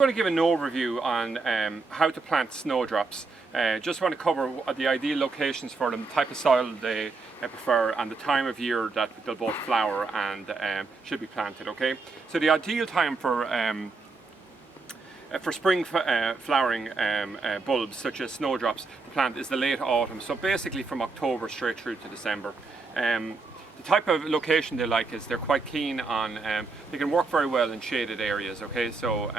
I'm going to give an overview on how to plant snowdrops. Just want to cover the ideal locations for them, the type of soil they prefer, and the time of year that they'll both flower and should be planted. Okay, so the ideal time for spring flowering bulbs such as snowdrops to plant is the late autumn, so basically from October straight through to December. The type of location they like is they're quite keen on, they can work very well in shaded areas, okay? So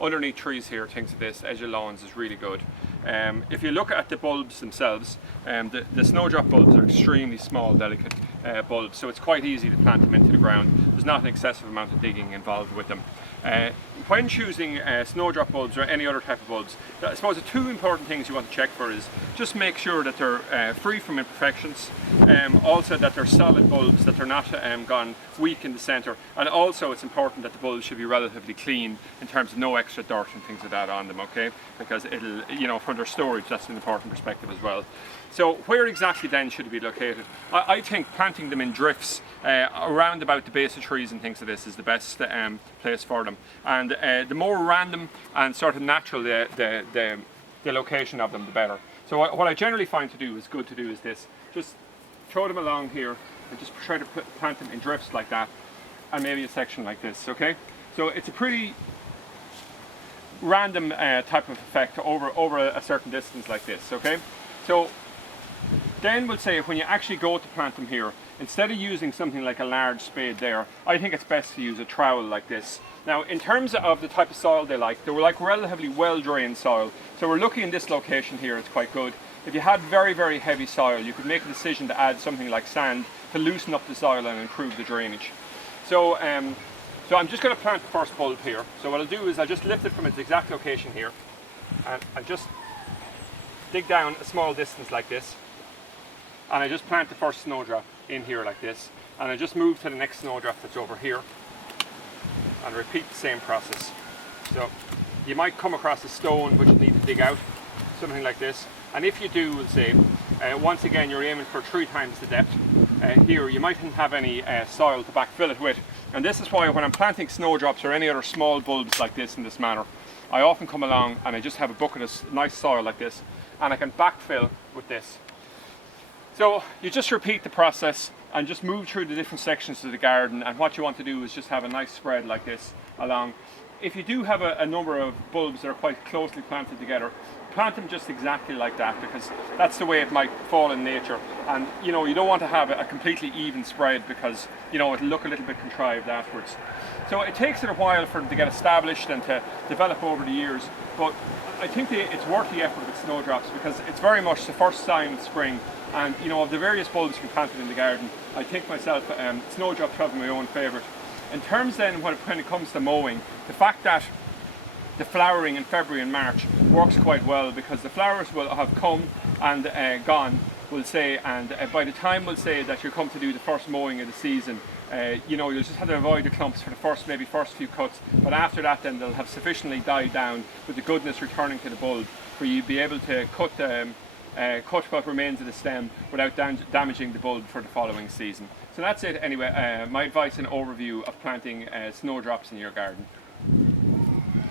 underneath trees here, things like this, edge of lawns is really good. If you look at the bulbs themselves, the snowdrop bulbs are extremely small, delicate bulbs, so it's quite easy to plant them into the ground. There's not an excessive amount of digging involved with them. When choosing snowdrop bulbs or any other type of bulbs, I suppose the two important things you want to check for is just make sure that they're free from imperfections, also that they're solid bulbs, that they're not gone weak in the centre, and also it's important that the bulbs should be relatively clean in terms of no extra dirt and things like that on them, okay? Because it'll, you know, for their storage, that's an important perspective as well. So where exactly then should it be located? I think planting them in drifts around about the base of trees and things like this is the best place for them. And the more random and sort of natural the location of them, the better. So what I generally find good to do is this. Just throw them along here and just try to plant them in drifts like that, and maybe a section like this, okay? So it's a pretty random type of effect over a certain distance like this, okay? So then we'll say when you actually go to plant them here, instead of using something like a large spade there, I think it's best to use a trowel like this. Now in terms of the type of soil they like relatively well drained soil. So we're looking in this location here, it's quite good. If you had very, very heavy soil, you could make a decision to add something like sand to loosen up the soil and improve the drainage. So I'm just going to plant the first bulb here. So what I'll do is I'll just lift it from its exact location here, and I'll just dig down a small distance like this, and I just plant the first snowdrop in here like this, and I just move to the next snowdrop that's over here and repeat the same process. So you might come across a stone which you need to dig out, something like this, and if you do, we'll say, once again you're aiming for 3 times the depth. Here you mightn't have any soil to backfill it with, and this is why when I'm planting snowdrops or any other small bulbs like this in this manner, I often come along and I just have a bucket of nice soil like this, and I can backfill with this. So you just repeat the process and just move through the different sections of the garden, and what you want to do is just have a nice spread like this along. If you do have a number of bulbs that are quite closely planted together, plant them just exactly like that, because that's the way it might fall in nature. And you know, you don't want to have a completely even spread, because you know, it'll look a little bit contrived afterwards. So it takes it a while for them to get established and to develop over the years, but I think it's worth the effort with snowdrops, because it's very much the first sign of spring. And you know, of the various bulbs you can plant in the garden, I think myself snowdrops probably my own favourite. In terms then when it comes to mowing, the fact that the flowering in February and March works quite well, because the flowers will have come and gone, we'll say, and by the time we'll say that you come to do the first mowing of the season, you know, you'll just have to avoid the clumps for the first few cuts, but after that then they'll have sufficiently died down with the goodness returning to the bulb, where you'll be able to cut what remains of the stem without damaging the bulb for the following season. So that's it anyway, my advice and overview of planting snowdrops in your garden.